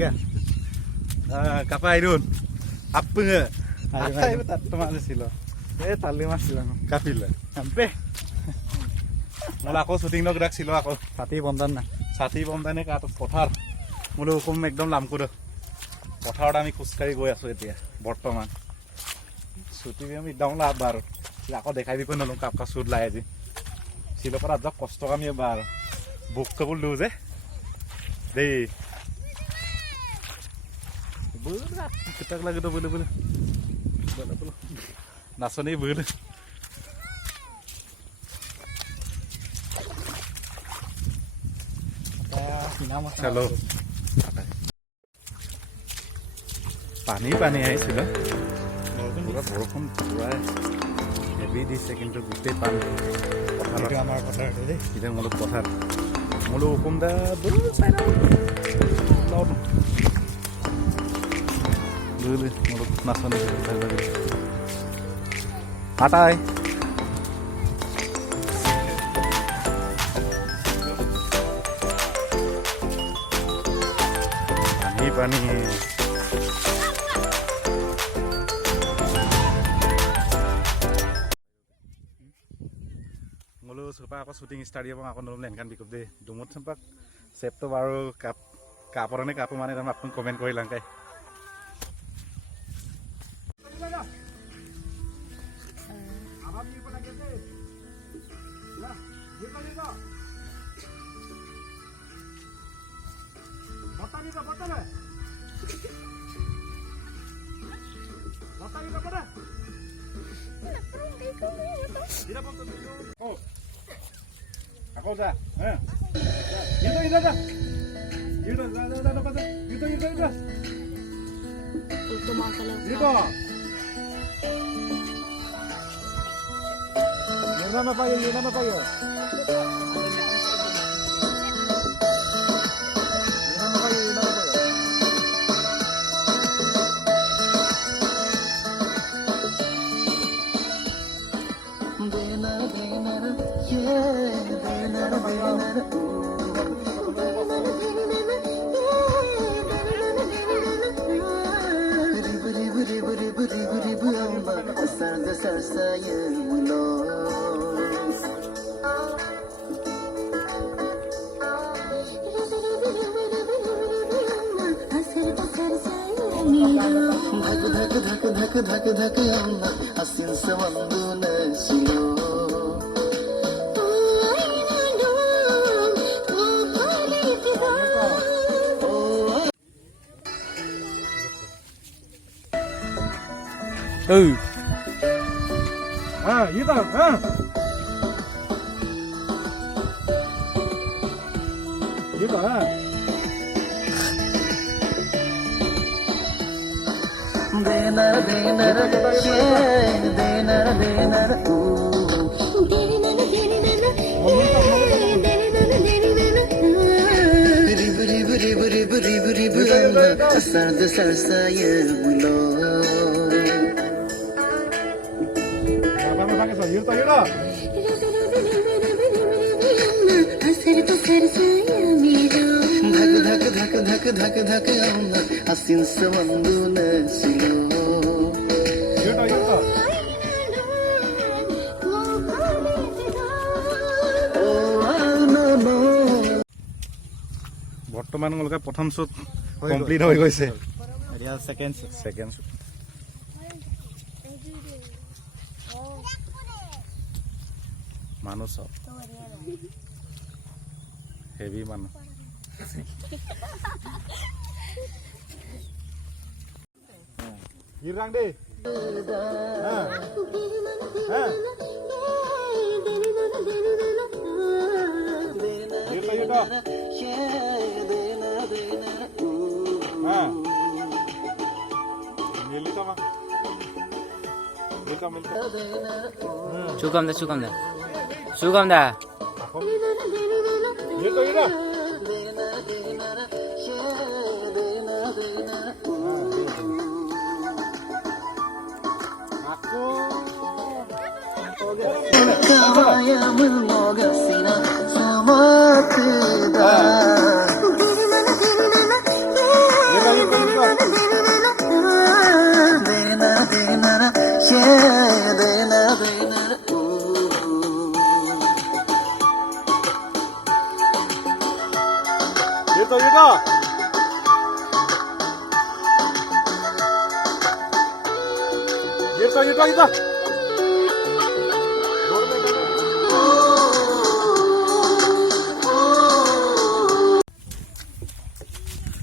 Tiga. Kapan Irun? Apa nggak? Apa itu tak teman silo? Tali mas silang. Kapil. Sampai. Malah aku syuting lo gerak silo aku. Sati pomtan na. Sati pomtane ke atas পথাৰ মোলো হুকুম একদম লামকুৰ পথাৰত আমি খোজকাঢ়ি গৈ আছো এতিয়া বৰ্তমান ছুটি আমি একদম লাভ আৰু আকৌ দেখাই দিব নলওঁ কাপকা চুট লাই আজি চিলৰ পৰা যাক কষ্ট আমি এবাৰ বুক কবল দিওঁ যে দেই কিতাক লাগে তো বোলে বোলে নাচনী বোলে Halo. Pani আহিছিল পুৰা বৰষুণ পুৰা হেভি দিছে কিন্তু গোটেই পানী পথাৰত আমাৰ পথাৰত দেই এতিয়া মোলো পথাৰ মোলো হুকুম দা দূৰ চাই দূৰ মোলো নাচনি আটাই পানী মোলো সুপা আকৌ শুটিং ষ্টাডিয়াম আকৌ নলম লেনকান বিকুপ দে দুমত সম্পাক সেপ্টো বাৰো কাপৰনে কাপো মানে তুমি আপুনি কমেন্ট কৰি লাংকাই Ako sa, Dito. Dito. Yun na payo. धक अम्मा हसीन सवंदु नशिलो Gitu, Gitu, Sarda sarsaya bulo Gitu. धक अम्मा हसीन सवंदु नशिलो বৰ্তমান লগা প্ৰথম শ্বুট কমপ্লিট হৈ গৈছে এতিয়া সেকেন্ড শ্বুট মানুহ সব হেভি মানুহ Girang deh. Gitu. Milih sama. Sugam dah. Gitu. Kavayamın mogasina samatda Yuto, Yuto. Yuto, Yuto, Yuto.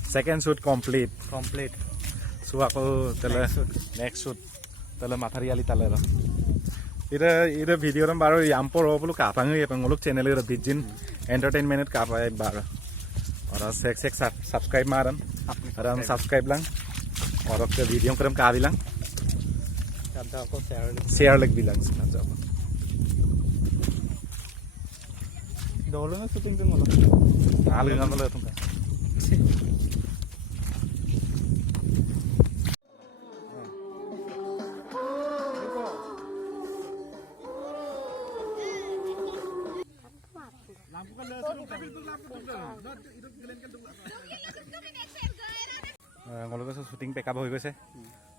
Second shoot complete. Complete. So aku next shoot tele material itale lo. Ida video ram baru yampor opulu kapang ya penguluk channel ida bijin entertainment kapa ya baru. Orang sek subscribe maran. Orang subscribe lang. Orang ke video kerem kavi lang. Kanta ako Share lag bilang sengaja. Dolo na shooting din mo. Nalu ngan lo tuh. Ngolok itu syuting PK হৈ গৈছে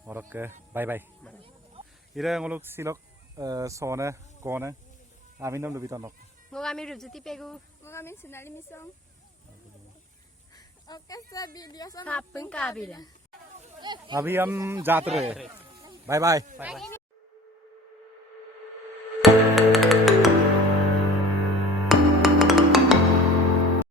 ngolok bye bye ira ngolok silok sona kona ami nam lubi tonok Ngami Rujati Pegu. Ngami Sunali Misong. Oke, sa video sa Kapeng Kabila. अभी हम जाते रहे bye bye